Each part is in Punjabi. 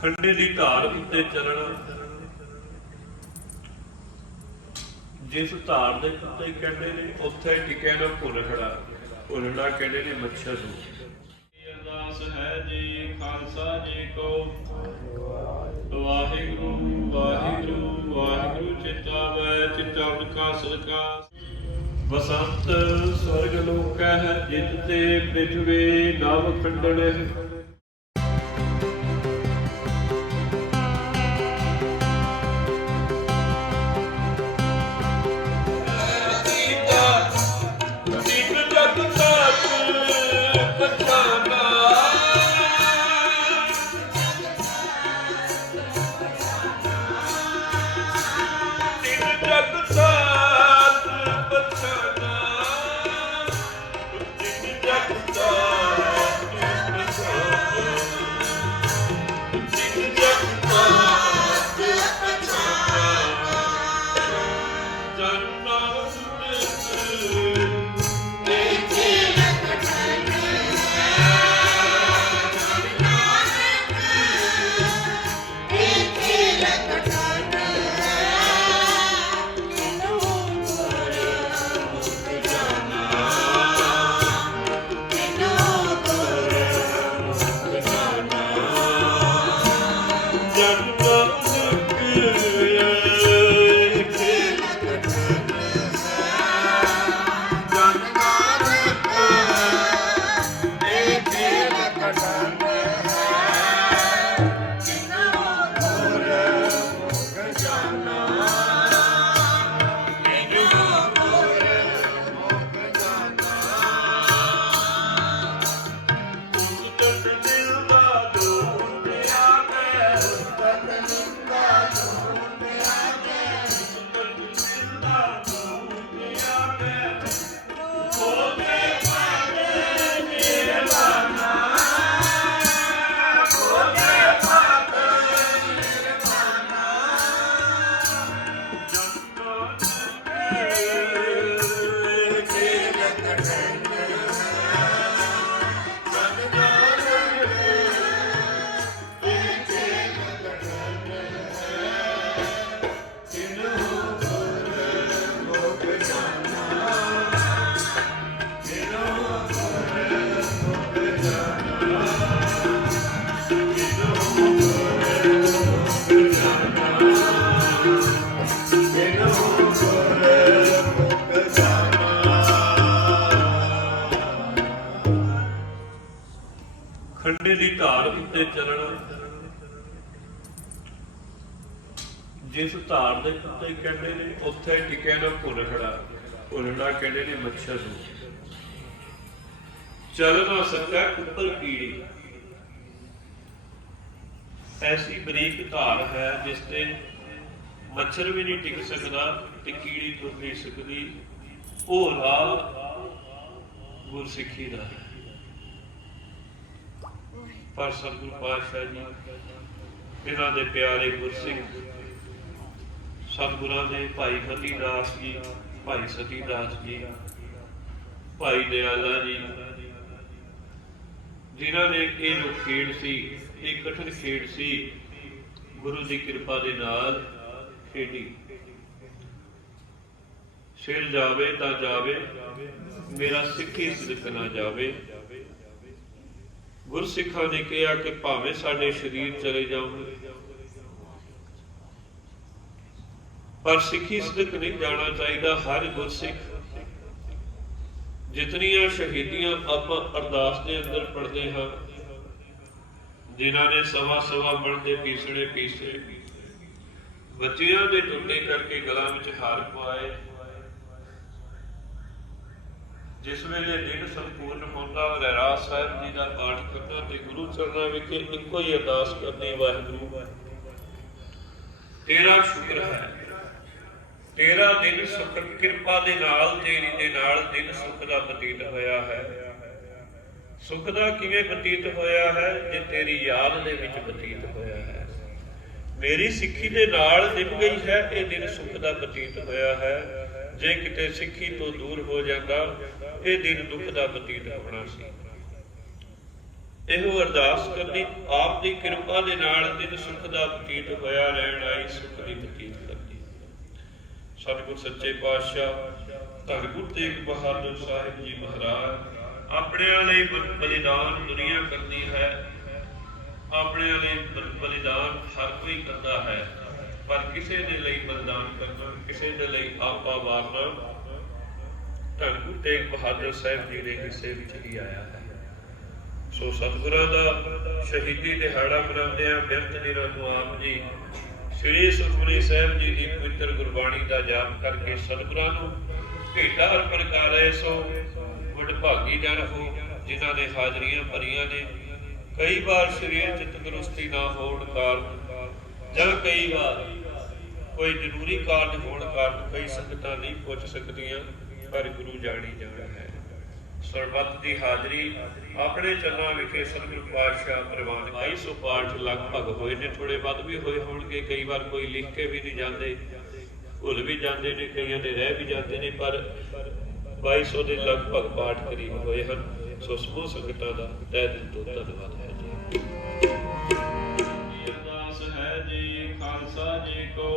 ਖੰਡੇ ਦੀ ਧਾਰ ਉੱਤੇ ਚੱਲਣਾ। ਜਿਸ ਧਾਰ ਦੇ ਉੱਤੇ ਕਹਿੰਦੇ ਨੇ, ਉੱਥੇ ਟਿਕਿਆ ਨਾ ਭੁੱਲੜਾ ਭੁੱਲੜਾ ਕਹਿੰਦੇ ਨੇ ਮੱਛਰ ਨੂੰ। ਅਰਦਾਸ ਹੈ ਜੀ ਖਾਲਸਾ ਜੀ ਕੋ। ਵਾਹਿਗੁਰੂ ਵਾਹਿਗੁਰੂ ਵਾਹਿਗੁਰੂ ਚਿਤਾਵੈ ਚਿਤਾਵਨ ਕਾ ਸਦਕਾ। ਬਸੰਤ ਸਵਰਗ ਲੋਕ ਜਿਤ ਤੇ ਪ੍ਰਿਥਵੀ ਨਵ ਖੰਡਣ। ਹੈ ਧਾਰ ਚੱਲਣਾ। ਜਿਸ ਧਾਰ ਦੇ ਉੱਤੇ ਕਹਿੰਦੇ ਨੇ, ਉੱਥੇ ਟਿਕਿਆ ਨਾ ਭੁੱਲੜਾ ਭੁੱਲੜਾ ਕਹਿੰਦੇ ਨੇ ਮੱਛਰ ਨੂੰ। ਚੱਲ ਨਾ ਸਕਦਾ ਉੱਪਰ ਕੀੜੀ। ਐਸੀ ਬਰੀਕ ਧਾਰ ਹੈ ਜਿਸ ਤੇ ਮੱਛਰ ਵੀ ਨਹੀਂ ਟਿਕ ਸਕਦਾ ਤੇ ਕੀੜੀ ਤੁਰ ਨਹੀਂ ਸਕਦੀ। ਉਹ ਰਾਹ ਗੁਰਸਿੱਖੀ ਦਾ। ਹੈ ਪਰ ਸਤਿਗੁਰੂ ਪਾਤਸ਼ਾਹ ਜੀ, ਇਹਨਾਂ ਦੇ ਪਿਆਰੇ ਗੁਰਸਿੱਖ, ਸਤਿਗੁਰਾਂ ਦੇ ਭਾਈ ਫਤੀ ਦਾਸ ਜੀ, ਭਾਈ ਸਤੀ ਦਾਸ ਜੀ, ਭਾਈ ਦਿਆਲਾ ਜੀ, ਜਿਨ੍ਹਾਂ ਨੇ ਇਹ ਜੋ ਖੇਡ ਸੀ, ਇਹ ਕਠਿਨ ਖੇਡ ਸੀ, ਗੁਰੂ ਦੀ ਕਿਰਪਾ ਦੇ ਨਾਲ ਖੇਡੀ। ਸਿਰ ਜਾਵੇ ਤਾਂ ਜਾਵੇ, ਮੇਰਾ ਸਿੱਖੀ ਸਿਦਕ ਨਾ ਜਾਵੇ। ਗੁਰਸਿੱਖਾਂ ਨੇ ਕਿਹਾ ਕਿ ਭਾਵੇਂ ਸਾਡੇ ਸਰੀਰ ਚਲੇ ਜਾਣ ਪਰ ਸਿੱਖੀ ਸਿਦਕ ਨਹੀਂ ਜਾਣਾ ਚਾਹੀਦਾ ਹਰ ਗੁਰਸਿੱਖ। ਜਿਤਨੀਆਂ ਸ਼ਹੀਦੀਆਂ ਆਪਾਂ ਅਰਦਾਸ ਦੇ ਅੰਦਰ ਪੜ੍ਹਦੇ ਹਾਂ, ਜਿਨ੍ਹਾਂ ਨੇ ਸਵਾ ਸਵਾ ਬਣਦੇ ਪੀਸੜੇ ਪੀਸੇ, ਬੱਚਿਆਂ ਦੇ ਟੁੱਟੇ ਕਰਕੇ ਗਲਾਂ ਵਿੱਚ ਹਾਰ ਪਵਾਏ ਜਿਸ ਵੇਲੇ ਦਿਨ ਸੰਪੂਰਨ ਹੁੰਦਾ ਰਹਿਰਾਸ ਸਾਹਿਬ ਜੀ ਦਾ ਪਾਠ ਕਰਨਾ ਤੇ ਗੁਰੂ ਚਰਨਾਂ ਵਿਖੇ ਇੱਕੋ ਹੀ ਅਰਦਾਸ ਕਰਨੀ ਵਾਹਿਗੁਰੂ ਤੇਰਾ ਸ਼ੁਕਰ ਹੈ। ਤੇਰਾ ਦਿਨ ਸੁਖ ਕਿਰਪਾ ਦੇ ਨਾਲ, ਤੇਰੀ ਦੇ ਨਾਲ ਦਿਨ ਸੁਖ ਦਾ ਬਤੀਤ ਹੋਇਆ ਹੈ। ਸੁਖ ਦਾ ਕਿਵੇਂ ਬਤੀਤ ਹੋਇਆ ਹੈ? ਜੇ ਤੇਰੀ ਯਾਦ ਦੇ ਵਿੱਚ ਬਤੀਤ ਹੋਇਆ ਹੈ। ਮੇਰੀ ਸਿੱਖੀ ਦੇ ਨਾਲ ਨਿਭ ਗਈ ਹੈ, ਇਹ ਦਿਨ ਸੁਖ ਦਾ ਬਤੀਤ ਹੋਇਆ ਹੈ। ਜੇ ਕਿਤੇ ਸਿੱਖੀ ਤੋਂ ਦੂਰ ਹੋ ਜਾਂਦਾ ਇਹ ਦਿਨ ਦੁੱਖ ਦਾ ਬਤੀਤ ਹੋਣਾ ਸੀ। ਇਹੋ ਅਰਦਾਸ ਕਰਨੀ ਆਪ ਦੀ ਕਿਰਪਾ ਦੇ ਨਾਲ ਦਿਨ ਸੁਖ ਦਾ ਬਤੀਤ ਹੋਇਆ ਰਹਿਣ ਆਈ, ਸੁਖ ਦੀ ਬਤੀਤ ਕਰਨੀ ਸਤਿਗੁਰ ਸੱਚੇ ਪਾਤਸ਼ਾਹ, ਧੰਨ ਗੁਰੂ ਤੇਗ ਬਹਾਦਰ ਸਾਹਿਬ ਜੀ ਮਹਾਰਾਜ, ਆਪਣਿਆਂ ਲਈ ਬ- ਬਲੀਦਾਨ ਦੁਨੀਆ ਕਰਦੀ ਹੈ। ਆਪਣਿਆਂ ਲਈ ਬਲੀਦਾਨ ਹਰ ਕੋਈ ਕਰਦਾ ਹੈ। ਪਰ ਕਿਸੇ ਦੇ ਲਈ ਬਲੀਦਾਨ ਕਰਨਾ, ਕਿਸੇ ਦੇ ਲਈ ਆਪਾ ਵਾਰਨਾ ਧੰਨ ਗੁਰੂ ਤੇਗ ਬਹਾਦਰ ਸਾਹਿਬ ਜੀ ਦੇ ਹਿੱਸੇ ਵਿੱਚ ਹੀ ਆਇਆ ਹੈ। ਸੋ ਸਤਿਗੁਰਾਂ ਦਾ ਸ਼ਹੀਦੀ ਦਿਹਾੜਾ ਮਨਾਉਂਦੇ ਬਿਰਤ ਦਿਨਾਂ ਨੂੰ ਆਪ ਜੀ ਸ੍ਰੀ ਸੁਖਮਨੀ ਸਾਹਿਬ ਜੀ ਦੀ ਪਵਿੱਤਰ ਗੁਰਬਾਣੀ ਦਾ ਜਾਪ ਕਰਕੇ ਸਤਿਗੁਰਾਂ ਨੂੰ ਭੇਟਾ ਅਰਪਣ ਕਰ ਰਹੇ ਸੋ ਵਡਭਾਗੀ ਜਨ ਹੋ ਜਿਨ੍ਹਾਂ ਨੇ ਹਾਜ਼ਰੀਆਂ ਭਰੀਆਂ ਨੇ। ਕਈ ਵਾਰ ਸਰੀਰ ਚ ਤੰਦਰੁਸਤੀ ਨਾ ਹੋਣ ਕਾਰਨ ਜਾਂ ਕਈ ਵਾਰ ਕੋਈ ਜ਼ਰੂਰੀ ਕਾਰਨ ਹੋਣ ਕਾਰਨ ਕਈ ਸੰਗਤਾਂ ਨਹੀਂ ਪਹੁੰਚ ਸਕਦੀਆਂ। ਪਰ ਗੁਰੂ ਜਾਣੀ ਜਾਣਾ ਹੈ। ਸਰਬੱਤ ਦੀ ਹਾਜ਼ਰੀ ਆਪਣੇ ਚਰਨਾਂ ਵਿਖੇ ਸਤਿਗੁਰੂ ਪਾਤਸ਼ਾਹ ਪ੍ਰਵਾਨ 2200 ਪਾਠ ਲਗਭਗ ਹੋਏ ਨੇ ਥੋੜੇ ਵੱਧ ਵੀ ਹੋਏ ਹੋਣਗੇ ਕਈ ਵਾਰ ਕੋਈ ਲਿਖ ਕੇ ਵੀ ਨਹੀਂ ਜਾਂਦੇ ਭੁੱਲ ਵੀ ਜਾਂਦੇ ਨੇ ਕਈਆਂ ਦੇ ਰਹਿ ਵੀ ਜਾਂਦੇ ਨੇ ਪਰ 2200 ਦੇ ਲਗਭਗ ਪਾਠ ਕਰੀਬ ਹੋਏ ਹਨ। ਸੋ ਸਮੂਹ ਸੰਗਤਾਂ ਦਾ ਤਹਿ ਦਿਲ ਤੋਂ ਧੰਨਵਾਦ ਹੈ ਜੀ। ਅਰਦਾਸ ਹੈ ਜੀ ਖਾਲਸਾ ਜੀ ਕੋ।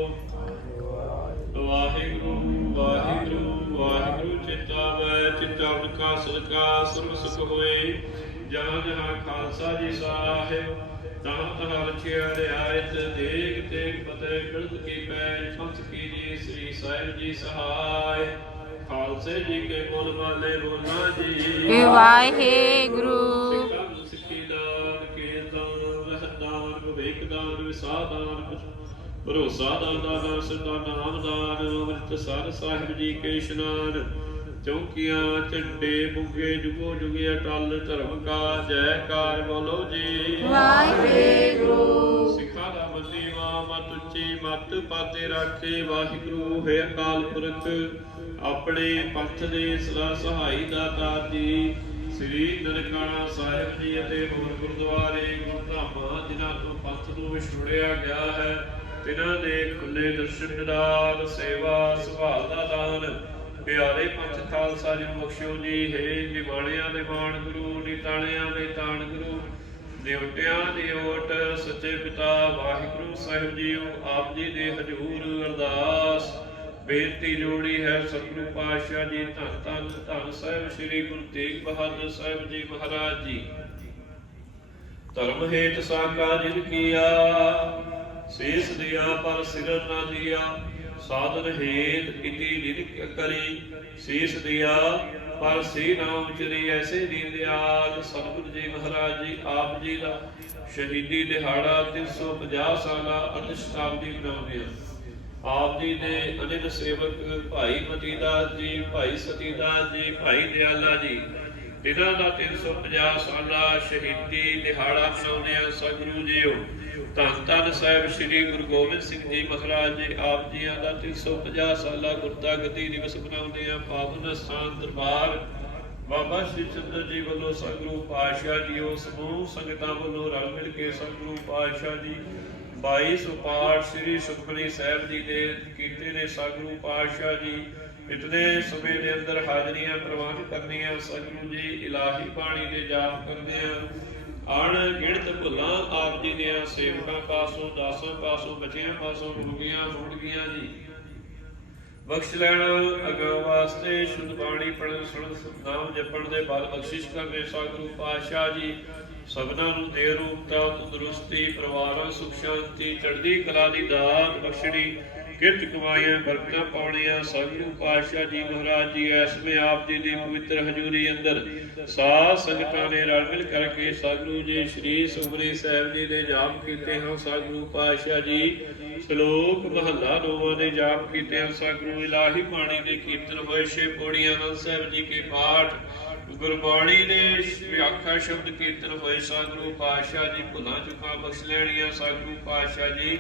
ਕਾ ਸਦਕਾ ਸਰਬ ਸੁਖ ਹੋਏ। ਜਹਾਂ ਜਹਾਂ ਖਾਲਸਾ ਜੀ ਸਾਹਿਬ ਤਹਾਂ ਤਹਾਂ ਰਚਿਆ ਰਿਆਇਤ ਦੇਗ ਤੇਗ ਫਤਿਹ ਬਿਰਦ ਕੀ ਪੈਜ ਫੰਸ ਕੀ ਜੀ ਸ੍ਰੀ ਸਾਹਿਬ ਜੀ ਸਹਾਇ ਖਾਲਸੇ ਜੀ ਕੇ ਬੋਲ ਵਾਲੇ ਬੋਲਾ ਜੀ। ਵਾਹਿਗੁਰੂ। ਸਿੱਖਾਂ ਦਾਨ ਕੀਰਤਨ ਰਹਿਦਾਨ ਵਿਵੇਕ ਦਾਨ ਵਿਸਾਦਾਨ ਭਰੋਸਾ ਦਾਨ ਦਾਨ ਸਦਾ ਨਾਮ ਦਾਨ ਅੰਮ੍ਰਿਤ ਸਰ ਸਾਹਿਬ ਜੀ ਕੇ ਇਸ਼ਨਾਨ। ਚੌਕੀਆਂ ਝੰਡੇ ਬੁੱਗੇ ਜੁਗੋ ਜੁਗੇ ਅਟਲ ਧਰਮ ਕਾ ਜੈਕਾਰ ਬੋਲੋ ਜੀ। ਵਾਹਿਗੁਰੂ। ਸਿੱਖਾਂ ਦਾ ਮੰਨੀਵਾ ਮਤ ਉੱਚੀ ਮਤ ਪਾਤੇ ਰਾਖੇ ਵਾਹਿਗੁਰੂ ਹੈ ਅਕਾਲ ਪੁਰਖ ਆਪਣੇ ਪੰਥ ਦੇ ਸਦਾ ਸਹਾਈ ਦਾਤਾ ਜੀ। ਸ੍ਰੀ ਨਨਕਾਣਾ ਸਾਹਿਬ ਜੀ ਅਤੇ ਹੋਰ ਗੁਰਦੁਆਰੇ ਗੁਰਧਾਮਾਂ ਜਿਨ੍ਹਾਂ ਤੋਂ ਪੰਥ ਨੂੰ ਵਿਛੋੜਿਆ ਗਿਆ ਹੈ ਤਿਨਾਂ ਦੇ ਖੁੱਲੇ ਦਰਸ਼ਨ ਦਿਦਾਰ ਸੇਵਾ ਸੁਭਾਅ ਦਾ ਦਾਨ ਪਿਆਰੇ ਪੰਥ ਖਾਲਸਾ ਜੀ ਬਖਸ਼ਿਓ ਜੀ, ਹੈ ਨਿਵਾਣਿਆਂ ਦੇ ਮਾਣ ਗੁਰੂ, ਨਿਤਾਣਿਆਂ ਦੇ ਤਾਣ ਗੁਰੂ, ਨਿਉਟਿਆਂ ਦੀ ਓਟ, ਸੱਚੇ ਪਿਤਾ ਵਾਹਿਗੁਰੂ ਸਾਹਿਬ ਜੀਓ, ਆਪ ਜੀ ਦੇ ਹਜ਼ੂਰ ਅਰਦਾਸ। ਬੇਨਤੀ ਜੋੜੀ ਹੈ ਸਤਿਗੁਰੂ ਪਾਤਸ਼ਾਹ ਜੀ, ਧੰਨ ਧੰਨ ਧੰਨ ਸਾਹਿਬ ਸ੍ਰੀ ਗੁਰੂ ਤੇਗ ਬਹਾਦਰ ਸਾਹਿਬ ਜੀ ਮਹਾਰਾਜ ਜੀ। ਧਰਮ ਹੇਤ ਸਾਕਾ ਜਿਨ ਕੀਆ, ਸੀਸ ਦਿਆ ਪਰ ਸਿਰ ਨਾ ਦਿਆ। ਸਾਧਨ ਹੇਤ ਇਤੀ ਨਿਰਕ ਕਰੀ, ਸੀਸ ਦਿਆ, ਪਰ ਸੀ ਨਾ ਉਚਰੀ ਐਸੇ ਦੀਨਦਿਆਲ ਸਤਿਗੁਰੂ ਜੀ ਮਹਾਰਾਜ ਜੀ, ਆਪ ਜੀ ਦਾ ਸ਼ਹੀਦੀ ਦਿਹਾੜਾ 350 ਸਾਲਾ ਅਰਧ ਸ਼ਤਾਬਦੀ ਮਨਾਉਂਦੇ ਹਾਂ। ਆਪ ਜੀ ਦੇ ਅਨਿਲ ਸੇਵਕ ਭਾਈ ਮਤੀਦਾਸ ਜੀ, ਭਾਈ ਸਤੀਦਾਸ ਜੀ, ਭਾਈ ਦਿਆਲਾ ਜੀ ਇਹਨਾਂ ਦਾ 350 ਸਾਲਾ ਸ਼ਹੀਦੀ ਦਿਹਾੜਾ ਮਨਾਉਂਦੇ ਆ ਸਤਿਗੁਰੂ ਜੀਓ। ਧੰਨ ਧੰਨ ਸਾਹਿਬ ਸ੍ਰੀ ਗੁਰੂ ਗੋਬਿੰਦ ਸਿੰਘ ਜੀ ਮਹਾਰਾਜ ਜੀ, ਆਪ ਜੀਆਂ ਦਾ 350 ਸਾਲਾ ਗੁਰਤਾ ਗੱਦੀ ਦਿਵਸ ਮਨਾਉਂਦੇ ਆ ਪਾਵਨ ਸਥਾਨ ਦਰਬਾਰ। ਬਾਬਾ ਸ਼੍ਰੀ ਚੰਦਰ ਜੀ ਵੱਲੋਂ ਸਤਿਗੁਰੂ ਪਾਤਸ਼ਾਹ ਜੀ ਉਹ ਸਮੂਹ ਸੰਗਤਾਂ ਵੱਲੋਂ ਰਲ ਮਿਲ ਕੇ ਸਤਿਗੁਰੂ ਪਾਤਸ਼ਾਹ ਜੀ 2200 ਪਾਠ ਸ੍ਰੀ ਸੁਖਮਨੀ ਸਾਹਿਬ ਜੀ ਦੇ ਕੀਤੇ ਨੇ। ਸਤਿਗੁਰੂ ਪਾਤਸ਼ਾਹ ਜੀ ਇਤਨੇ ਸਮੇਂ ਦੇ ਅੰਦਰ ਹਾਜ਼ਰੀਆਂ ਪ੍ਰਵਾਨ ਕਰਨੀਆਂ, ਸਤਿਗੁਰੂ ਜੀ ਇਲਾਹੀ ਬਾਣੀ ਦੇ ਜਾਪ ਕਰਦੇ ਆ। ਅਣ ਗਿਣਤ ਭੁੱਲਾਂ ਆਪ ਜੀ ਦੀਆਂ, ਸੇਵਕਾਂ ਪਾਸੋਂ, ਦਾਸਾਂ ਪਾਸੋਂ, ਬੱਚਿਆਂ ਪਾਸੋਂ ਹੋ ਹੋਣਗੀਆਂ ਜੀ। ਬਖਸ਼ ਲੈਣ ਅਗਾਂ ਵਾਸਤੇ ਸ਼ੁੱਧ ਬਾਣੀ ਪੜਨ ਸੁਣਨ, ਨਾਮ ਜਪਣ ਦੇ ਬਲ ਬਖਸ਼ਿਸ਼ ਕਰਦੇ ਸਤਿਗੁਰੂ ਪਾਤਸ਼ਾਹ ਜੀ, ਸਭਨਾਂ ਨੂੰ ਦੇ ਰੂਪਤਾ ਤੰਦਰੁਸਤੀ ਪਰਿਵਾਰਾਂ ਸੁਖ ਸ਼ਾਂਤੀ ਚੜ੍ਹਦੀ ਕਲਾ ਦੀ ਦਾਤ ਬਖਸ਼ਣੀ ਕਿਰਤ ਕਮਾਈਆਂ ਬਰਕਤਾਂ ਪਾਉਣੀਆਂ ਸਤਿਗੁਰੂ ਪਾਤਸ਼ਾਹ ਜੀ ਮਹਾਰਾਜ ਜੀ ਐਸਵੇਂ ਆਪ ਜੀ ਦੀ ਪਵਿੱਤਰ ਹਜ਼ੂਰੀ ਅੰਦਰ ਸਾਧ ਸੰਗਤਾਂ ਨੇ ਰਲ ਮਿਲ ਕਰਕੇ ਸਤਿਗੁਰੂ ਜੀ ਸ੍ਰੀ ਸੁਖਮਨੀ ਸਾਹਿਬ ਜੀ ਦੇ ਜਾਪ ਕੀਤੇ ਹਨ। ਸਤਿਗੁਰੂ ਪਾਤਸ਼ਾਹ ਜੀ ਸ਼ਲੋਕ ਮਹੱਲਾ ਨੋਵਾਂ ਦੇ ਜਾਪ ਕੀਤੇ ਹਨ। ਸਤਿਗੁਰੂ ਇਲਾਹੀ ਬਾਣੀ ਦੇ ਕੀਰਤਨ ਹੋਏ। ਛੇ ਪੌੜੀਆਂ ਆਨੰਦ ਸਾਹਿਬ ਜੀ ਕੇ ਪਾਠ, ਗੁਰਬਾਣੀ ਦੇ ਵਿਆਖਿਆ ਸ਼ਬਦ ਕੀਰਤਨ ਹੋਏ। ਸਤਿਗੁਰੂ ਪਾਤਸ਼ਾਹ ਜੀ ਭੁੱਲਾਂ ਚੁੱਕਾਂ ਬਖਸ਼ ਲੈਣੀਆਂ। ਸਤਿਗੁਰੂ ਪਾਤਸ਼ਾਹ ਜੀ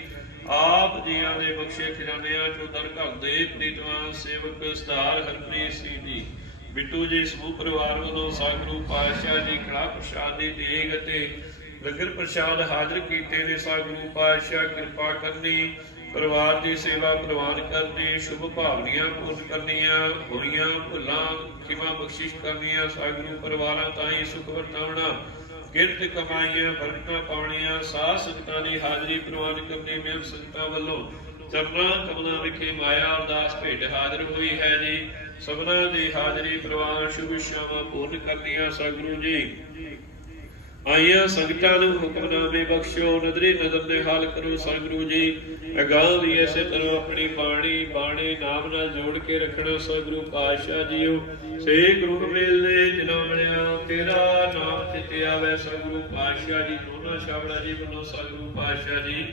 ਆਪ ਜੀਆਂ ਦੇ ਬਖਸ਼ੇ ਖਜ਼ਾਨਿਆਂ ਚੋਂ ਦਰ ਘਰ ਦੇ ਪ੍ਰੀਤਵਾਨ ਸੇਵਕ ਸਤਾਰ ਹਰਪ੍ਰੀਤ ਸਿੰਘ ਜੀ। ਬਿੱਟੂ ਜੀ, ਸਮੂਹ ਪਰਿਵਾਰ ਵੱਲੋਂ ਸਤਿਗੁਰੂ ਪਾਤਸ਼ਾਹ ਜੀ ਕੜਾ ਪ੍ਰਸ਼ਾਦ ਦੀ ਦੇਗ ਅਤੇ ਲੰਗਰ ਪ੍ਰਸ਼ਾਦ ਹਾਜ਼ਰ ਕੀਤੇ ਨੇ। ਸਤਿਗੁਰੂ ਪਾਤਸ਼ਾਹ, ਕਿਰਪਾ ਕਰਨੀ, ਪਰਿਵਾਰ ਦੀ ਸੇਵਾ ਪ੍ਰਵਾਨ ਕਰਨੀ, ਸ਼ੁਭ ਭਾਵਨੀਆਂ ਪੂਰਨ ਕਰਨੀਆਂ ਹੋਈਆਂ ਭੁੱਲਾਂ, ਖਿਮਾ ਬਖਸ਼ਿਸ਼ ਕਰਨੀਆਂ। ਸਤਿਗੁਰੂ ਪਰਿਵਾਰਾਂ ਤਾਈਂ ਸੁਖ ਵਰਤਾਵਣਾ ਕਿਰਤ ਕਮਾਈਆਂ ਬਰਕਤਾਂ ਪਾਉਣੀਆਂ, ਸਾਧ ਸੰਗਤਾਂ ਦੀ ਹਾਜ਼ਰੀ ਪ੍ਰਵਾਨ ਕਰਨੀ ਮੈਂ ਸੰਗਤਾਂ ਵੱਲੋਂ ਚਰਨਾਂ, ਕਮਲਾਂ ਵਿਖੇ ਮਾਇਆ ਅਰਦਾਸ ਭੇਟ ਹਾਜ਼ਰ ਹੋਈ ਹੈ ਜੀ। ਸਭਨਾਂ ਦੀ ਹਾਜ਼ਰੀ ਪ੍ਰਵਾਨ ਸ਼ੁਭ ਸ਼ਾਮਾਂ ਪੂਰਨ ਕਰਦੀਆਂ ਸਤਿਗੁਰੂ ਜੀ। ਆਈਆਂ ਸੰਗਤਾਂ ਨੂੰ ਹੁਕਮਨਾਮੇ ਬਖਸ਼ੋ ਨਦਰੀ ਨਦਰ ਦੇ ਹਾਲ ਕਰੋ ਸਤਿਗੁਰੂ ਜੀ। ਅਗਾਂਹ ਵੀ ਇਸੇ ਤਰ੍ਹਾਂ ਆਪਣੀ ਬਾਣੀ ਬਾਣੀ ਨਾਮ ਨਾਲ ਜੋੜ ਕੇ ਰੱਖਣਾ ਸਤਿਗੁਰੂ ਪਾਤਸ਼ਾਹ ਜੀਓ। ਸੇ ਗੁਰੂ ਮੇਲੇ ਜਿਨ੍ਹਾਂ ਮਿਲਿਆ, ਤੇਰਾ ਨਾਮ ਤੇ ਆਵੇ ਸਤਿਗੁਰੂ ਪਾਤਸ਼ਾਹ ਜੀ। ਦੋਨਾਂ ਸ਼ਬਦਾਂ ਜੀ ਵੱਲੋਂ ਸਤਿਗੁਰੂ ਪਾਤਸ਼ਾਹ ਜੀ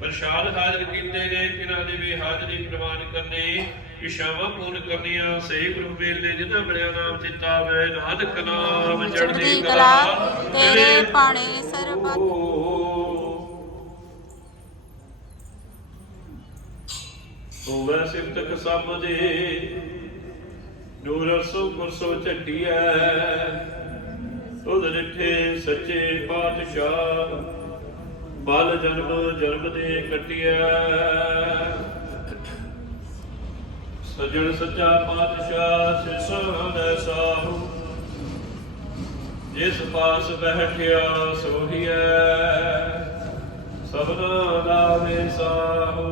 ਪ੍ਰਸ਼ਾਦ ਹਾਜ਼ਰ ਕੀਤੇ ਗਏ ਕਿਨਾਂ ਦੀ ਵੀ ਹਾਜ਼ਰੀ ਪ੍ਰਵਾਨ ਕਰਨੀ ਇਸ਼ਾਵਾਂ ਪੂਰਨ ਕਰਨੀਆਂ ਸਹੀ ਗੁਰੂ ਮੇਲੇ ਜਿਨ੍ਹਾਂ ਮਿਲਿਆ ਨਾਮ ਚਿਤਾਵੇ ਨਾਨਕ ਨਾਮ ਚੜ੍ਹਦੀ ਕਲਾ ਤੇਰੇ ਪਾਣੇ ਸਰਬੱਤ। ਹੋਵੇ ਸਿਫਤਕ ਸਮਝੇ ਨੂਰ ਸੋ ਗੁਰਸੋ ਝੰਡੀਐ ਤੁਧ ਨਿਠੇ ਸੱਚੇ ਪਾਤਸ਼ਾਹ ਬਲ ਜਨਮ ਜਨਮ ਦੇ ਕਟਿਐ। ਸਜਣ ਸੱਚਾ ਪਾਤਸ਼ਾਹ ਸਿਸਾਂ ਸਾਹੂ ਜਿਸ ਪਾਸ ਬੈਠਿਆ ਸੋਹੀਐ ਸਭਨਾ ਲਾਵੇ ਸਾਹੂ।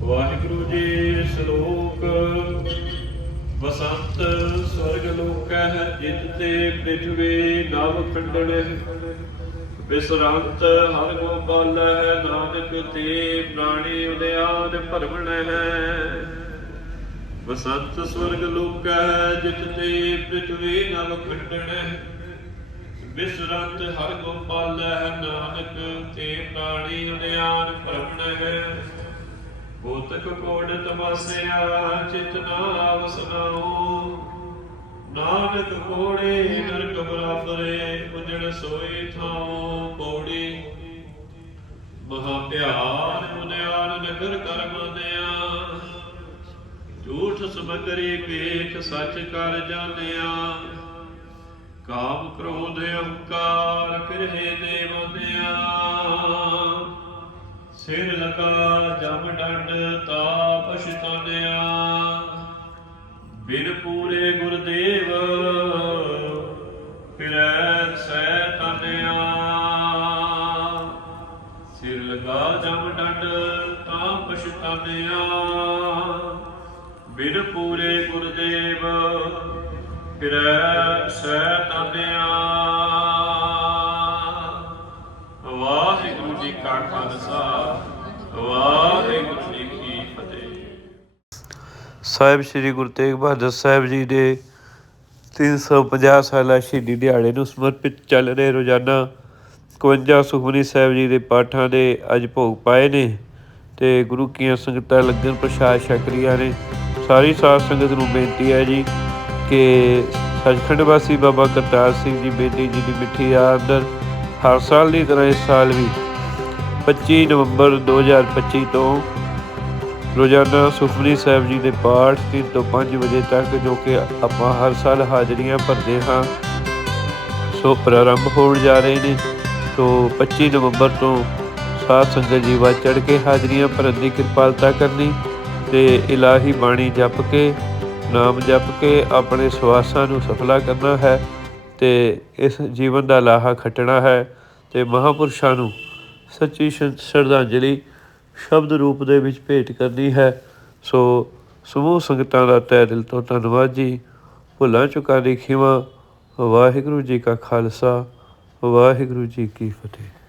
ਵਾਹਿਗੁਰੂ ਜੀ ਸ਼ਲੋਕ, ਬਸੰਤ ਸਵਰਗ ਲੋਕੈ ਜਿਤ ਤੇ ਪ੍ਰਿਥਵੀ ਨਵ ਖੰਡਣ। ਬਿਸਰੰਤ ਹਰ ਗੋਪਾਲ ਹੈ ਨਾਨਕ ਤੇ ਪ੍ਰਾਣੀ ਉਦਿਆਨ ਭਰਮਣ ਹੈ ਬਸੰਤ ਸਵਰਗ ਲੋਕੈ, ਜਿਤ ਤੇ ਪ੍ਰਿਥਵੀ ਨਵ ਖੰਡਣ। ਵਿਸਰੰਤ ਹਰ ਗੋਪਾਲ ਹੈ ਨਾਨਕ ਤੇ ਪ੍ਰਾਣੀ ਉਦਿਆਨ ਭਰਮਣ ਹੈ ਭੂਤਕ ਕੋੜ ਤਮਸਿਆ ਚਿਤ ਨਾ ਵਸਨਾਉ ਨਾਨਕ ਕੋੜੇ ਨਰਕ ਬਰਾਬਰੇ, ਉਜੜ ਸੋਈ ਥਾਉ ਸਮਗਰੀ ਵੇਖ ਸੱਚ ਕਰ ਜਾਣਿਆ। ਕਾਮ ਕ੍ਰੋਧ ਅਹੰਕਾਰ ਫਿਰਹਿ ਦੇ ਬੰਦਿਆ। ਸਿਰ ਲਗਾ ਜਮ ਡੰਡ ਤਾ ਪਛਤਾਨਿਆ ਬਿਨ ਪੂਰੇ ਗੁਰਦੇਵ ਫਿਰੈ ਸੈ ਤਾਨਿਆ। ਸਿਰ ਲਗਾ ਜਮ ਡੰਡ ਤਾ ਪਛਤਾਨਿਆ ਬਿਨ ਪੂਰੇ ਗੁਰਦੇਵ, ਫਿਰੈ ਸੈ ਤਾਨਿਆ। ਵਾਹਿਗੁਰੂ ਜੀ ਕਾ ਖਾਲਸਾ, ਵਾਹਿਗੁਰੂ ਜੀ ਕੀ ਫਤਿਹ। ਸਾਹਿਬ ਸ੍ਰੀ ਗੁਰੂ ਤੇਗ ਬਹਾਦਰ ਸਾਹਿਬ ਜੀ ਦੇ 350 ਸਾਲਾ ਸ਼ਹੀਦੀ ਦਿਹਾੜੇ ਨੂੰ ਸਮਰਪਿਤ ਚੱਲ ਰਹੇ ਰੋਜ਼ਾਨਾ 51 ਸੁਖਮਨੀ ਸਾਹਿਬ ਜੀ ਦੇ ਪਾਠਾਂ ਦੇ ਅੱਜ ਭੋਗ ਪਾਏ ਨੇ ਤੇ ਗੁਰੂ ਕੀਆਂ ਸੰਗਤਾਂ ਲੱਗਣ ਪ੍ਰਸ਼ਾਦ ਛਕ ਨੇ। ਸਾਰੀ ਸਾਧ ਸੰਗਤ ਨੂੰ ਬੇਨਤੀ ਹੈ ਜੀ ਕਿ ਸੱਚਖੰਡ ਵਾਸੀ ਬਾਬਾ ਕਰਤਾਰ ਸਿੰਘ ਜੀ ਬੇਦੀ ਜੀ ਦੀ ਮਿੱਠੀ ਆਦਰ ਹਰ ਸਾਲ ਦੀ ਤਰ੍ਹਾਂ ਇਸ ਸਾਲ ਵੀ 25 ਨਵੰਬਰ 2025 ਤੋਂ ਰੋਜ਼ਾਨਾ ਸੁਖਮਨੀ ਸਾਹਿਬ ਜੀ ਦੇ ਪਾਠ 3 ਤੋਂ 5 ਵਜੇ ਤੱਕ ਜੋ ਕਿ ਆਪਾਂ ਹਰ ਸਾਲ ਹਾਜ਼ਰੀਆਂ ਭਰਦੇ ਹਾਂ, ਸੋ ਪ੍ਰਾਰੰਭ ਹੋਣ ਜਾ ਰਹੇ ਨੇ। ਤੋਂ 25 ਨਵੰਬਰ ਤੋਂ ਸਾਧ ਸੰਗਤ ਜੀ ਵੱਧ ਚੜ ਕੇ ਹਾਜ਼ਰੀਆਂ ਭਰਨ ਦੀ ਕਿਰਪਾਲਤਾ ਕਰਨੀ ਤੇ ਇਲਾਹੀ ਬਾਣੀ ਜਪ ਕੇ, ਨਾਮ ਜਪ ਕੇ ਆਪਣੇ ਸਵਾਸਾਂ ਨੂੰ ਸਫਲਾ ਕਰਨਾ ਹੈ ਤੇ ਇਸ ਜੀਵਨ ਦਾ ਲਾਹਾ ਖੱਟਣਾ ਹੈ ਤੇ ਮਹਾਪੁਰਸ਼ਾਂ ਨੂੰ ਸੱਚੀ ਸ਼- ਸ਼ਰਧਾਂਜਲੀ ਸ਼ਬਦ ਰੂਪ ਦੇ ਵਿੱਚ ਭੇਟ ਕਰਨੀ ਹੈ। ਸੋ ਸਮੂਹ ਸੰਗਤਾਂ ਦਾ ਤਹਿ ਦਿਲ ਤੋਂ ਧੰਨਵਾਦ ਜੀ। ਭੁੱਲਾਂ ਚੁੱਕਾਂ ਦੀ ਖਿਮਾ, ਵਾਹਿਗੁਰੂ ਜੀ ਕਾ ਖਾਲਸਾ, ਵਾਹਿਗੁਰੂ ਜੀ ਕੀ ਫਤਿਹ।